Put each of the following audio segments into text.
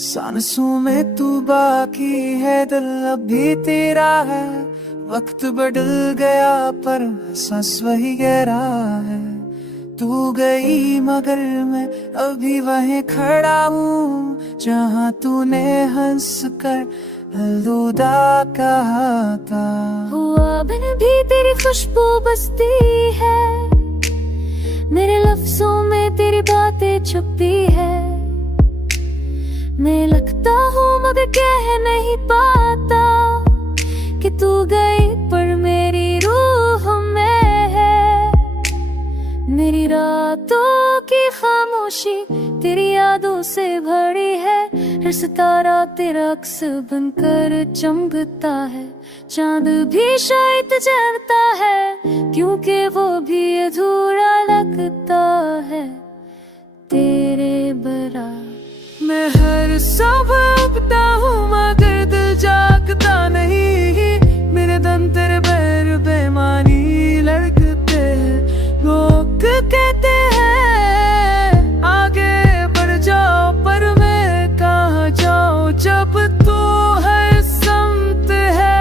सांसों में तू बाकी है, दिल अभी तेरा है। वक्त बदल गया पर सांस वही गहरा है। तू गई मगर मैं अभी वहीं खड़ा हूँ, जहाँ तूने हंस कर अलविदा कहा था। हुआ बिन भी तेरी खुशबू बसती है, मेरे लफ्जों में तेरी बातें छुपी है। मैं लगता हूँ मगर कह नहीं पाता कि तू गई पर मेरी रूह में है। मेरी रातों की खामोशी तेरी यादों से भरी है। हर सितारा तेरा अक्स बनकर चमकता है। चांद भी शायद जलता है, क्योंकि वो भी अधूरा लगता है तेरे बरा। मैं हर सुबह उठता हूँ मगर दिल जागता नहीं। मेरे दम तेरे पैर बेमानी लड़कते हैं। लोग कहते हैं आगे बढ़ जाओ, पर मैं कहाँ जाऊँ जब तू हर समत है।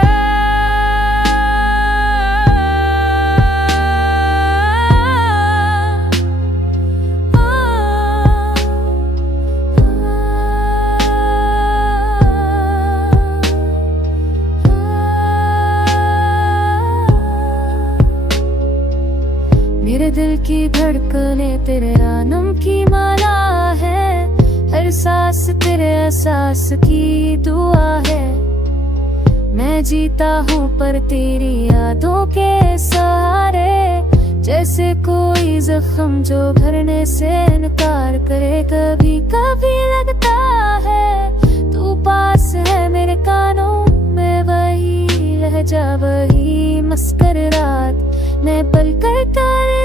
मेरे दिल की धड़कने तेरे नाम की माला है। हर सांस तेरे एहसास की दुआ है। मैं जीता हूँ पर तेरी यादों के सहारे। जैसे कोई जख्म जो भरने से इनकार करे। कभी कभी लगता है तू पास है मेरे कानों में, वही लहजा वही मुस्कुराहट। मैं पल कर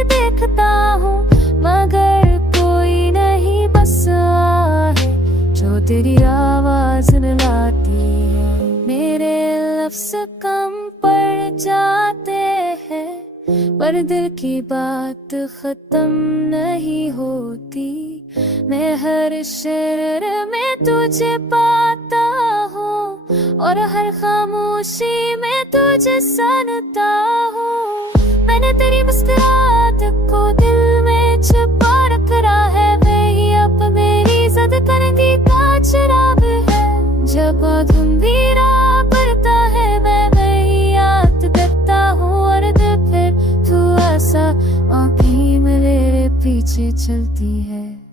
देखता हूँ मगर कोई नहीं बस है जो तेरी आवाज मिलाती है। मेरे लफ्ज कम पड़ जाते हैं पर दिल की बात खत्म नहीं होती। मैं हर शेर में तुझे पाता हूँ और हर खामोशी में तुझे सुनता हूँ। मैंने तेरी मुस्कुराहट को दिल में छुपा रखा है। वही अब मेरी जिद करने का चिराग है। जब अंधेरा पड़ता है मैं वही याद करता हूँ, और फिर तू ऐसा आँखें मेरे पीछे चलती है।